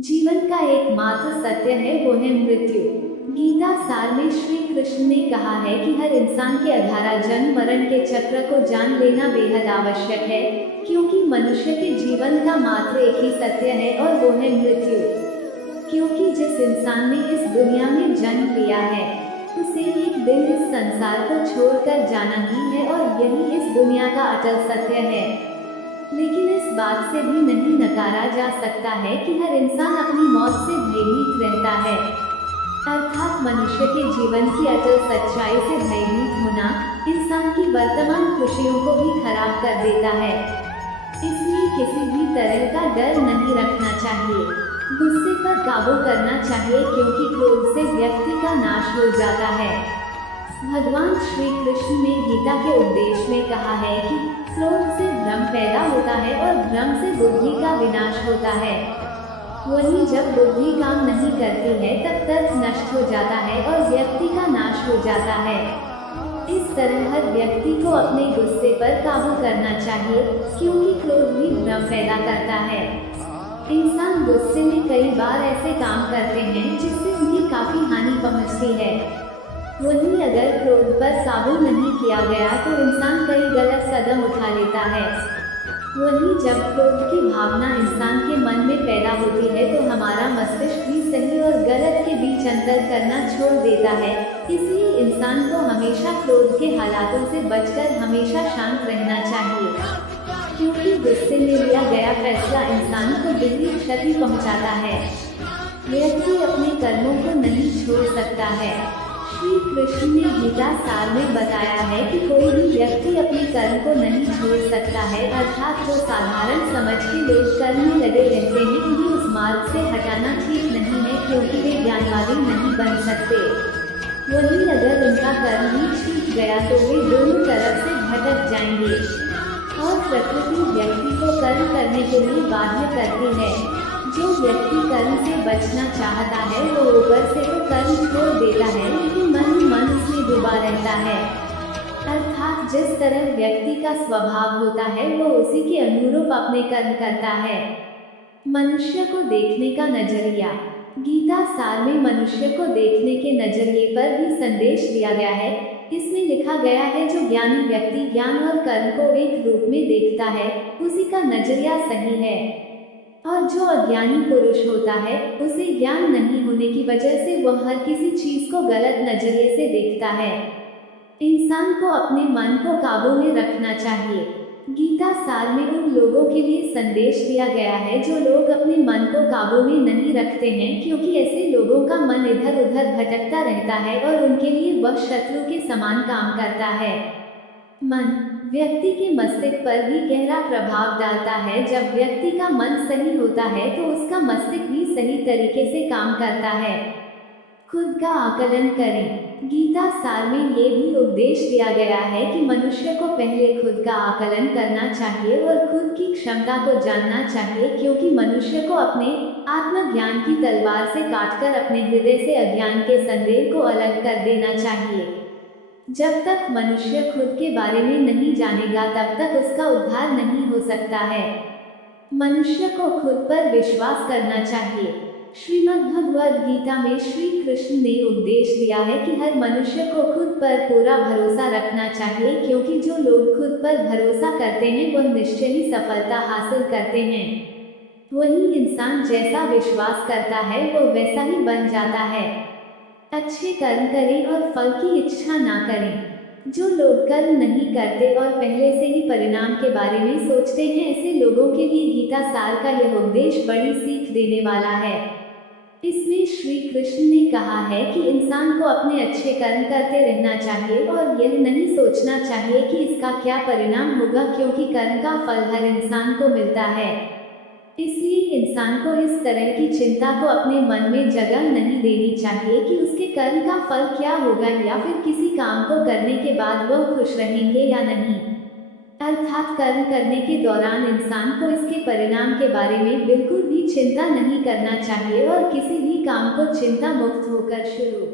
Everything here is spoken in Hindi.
जीवन का एकमात्र सत्य है वो है मृत्यु। गीता सार में श्री कृष्ण ने कहा है कि हर इंसान के अधारा जन्म मरण के चक्र को जान लेना बेहद आवश्यक है, क्योंकि मनुष्य के जीवन का मात्र एक ही सत्य है और वो है मृत्यु। क्योंकि जिस इंसान ने इस दुनिया में जन्म लिया है उसे एक दिन इस संसार को छोड़कर जाना ही है और यही इस दुनिया का अटल सत्य है। लेकिन इस बात से भी नहीं नकारा जा सकता है कि हर इंसान अपनी मौत से भयभीत रहता है। अर्थात मनुष्य के जीवन की अटल सच्चाई से भयभीत होना इंसान की वर्तमान खुशियों को भी खराब कर देता है। इसलिए किसी भी तरह का डर नहीं रखना चाहिए, गुस्से पर काबू करना चाहिए, क्योंकि क्रोध से व्यक्ति का नाश हो जाता है। भगवान श्री कृष्ण ने गीता के उपदेश में कहा है कि क्रोध से भ्रम पैदा होता है और भ्रम से बुद्धि का विनाश होता है। वहीं जब बुद्धि काम नहीं करती है तब तर्क नष्ट हो जाता है और व्यक्ति का नाश हो जाता है। इस तरह हर व्यक्ति को अपने गुस्से पर काबू करना चाहिए, क्योंकि क्रोध भी भ्रम पैदा करता है। इंसान गुस्से में कई बार ऐसे काम करते हैं जिससे उन्हें काफी हानि पहुंचती है। वहीं अगर क्रोध पर काबू नहीं किया गया तो इंसान कई गलत कदम उठा लेता है। वहीं जब क्रोध की भावना इंसान के मन में पैदा होती है तो हमारा मस्तिष्क भी सही और गलत के बीच अंतर करना छोड़ देता है। इसलिए इंसान को हमेशा क्रोध के हालातों से बचकर हमेशा शांत रहना चाहिए, क्योंकि गुस्से में लिया गया फैसला इंसान को गहरी क्षति पहुंचाता है। व्यक्ति अपने कर्मों को नहीं छोड़ सकता है। श्री कृष्ण ने गीता सार में बताया है कि कोई भी व्यक्ति अपने कर्म को नहीं छोड़ सकता है, अर्थात जो साधारण समझ के लोग कर्म में लगे रहते हैं उन्हें उस मार्ग से हटाना ठीक नहीं है, क्योंकि वे ज्ञानवादी नहीं बन सकते। वहीं अगर उनका कर्म ही छूट गया तो वे दोनों तरफ से भटक जाएंगे और प्रकृति व्यक्ति को कर्म करने के लिए बाध्य करती है। जो व्यक्ति कर्म से बचना चाहता है वो ऊपर से तो कर्म छोड़ देता है, लेकिन मन उसमें डूबा रहता है। अर्थात जिस तरह व्यक्ति का स्वभाव होता है वो उसी के अनुरूप अपने कर्म करता है। मनुष्य को देखने का नजरिया। गीता सार में मनुष्य को देखने के नजरिए पर भी संदेश दिया गया है। इसमें लिखा गया है, जो ज्ञानी व्यक्ति ज्ञान और कर्म को एक रूप में देखता है उसी का नजरिया सही है, और जो अज्ञानी पुरुष होता है उसे ज्ञान नहीं होने की वजह से वह हर किसी चीज को गलत नजरिए से देखता है। इंसान को अपने मन को काबू में रखना चाहिए। गीता सार में उन लोगों के लिए संदेश दिया गया है जो लोग अपने मन को काबू में नहीं रखते हैं, क्योंकि ऐसे लोगों का मन इधर उधर भटकता रहता है और उनके लिए वह शत्रु के समान काम करता है। मन व्यक्ति के मस्तिष्क पर भी गहरा प्रभाव डालता है। जब व्यक्ति का मन सही होता है तो उसका मस्तिष्क भी सही तरीके से काम करता है। खुद का आकलन करें। गीता सार में ये भी उपदेश दिया गया है कि मनुष्य को पहले खुद का आकलन करना चाहिए और खुद की क्षमता को जानना चाहिए, क्योंकि मनुष्य को अपने आत्मज्ञान की तलवार से काटकर अपने हृदय से अज्ञान के संदेह को अलग कर देना चाहिए। जब तक मनुष्य खुद के बारे में नहीं जानेगा तब तक उसका उद्धार नहीं हो सकता है। मनुष्य को खुद पर विश्वास करना चाहिए। श्रीमद् भगवद गीता में श्री कृष्ण ने उपदेश दिया है कि हर मनुष्य को खुद पर पूरा भरोसा रखना चाहिए, क्योंकि जो लोग खुद पर भरोसा करते हैं वह निश्चय ही सफलता हासिल करते हैं। वही इंसान जैसा विश्वास करता है वो वैसा ही बन जाता है। अच्छे कर्म करें और फल की इच्छा ना करें। जो लोग कर्म नहीं करते और पहले से ही परिणाम के बारे में सोचते हैं, ऐसे लोगों के लिए गीता सार का यह उपदेश बड़ी सीख देने वाला है। इसमें श्री कृष्ण ने कहा है कि इंसान को अपने अच्छे कर्म करते रहना चाहिए और यह नहीं सोचना चाहिए कि इसका क्या परिणाम होगा, क्योंकि कर्म का फल हर इंसान को मिलता है। इसलिए इंसान को इस तरह की चिंता को अपने मन में जगह नहीं देनी चाहिए कि उसके कर्म का फल क्या होगा या फिर किसी काम को करने के बाद वह खुश रहेंगे या नहीं। अर्थात कर्म करने के दौरान इंसान को इसके परिणाम के बारे में बिल्कुल भी चिंता नहीं करना चाहिए और किसी भी काम को चिंता मुक्त होकर शुरू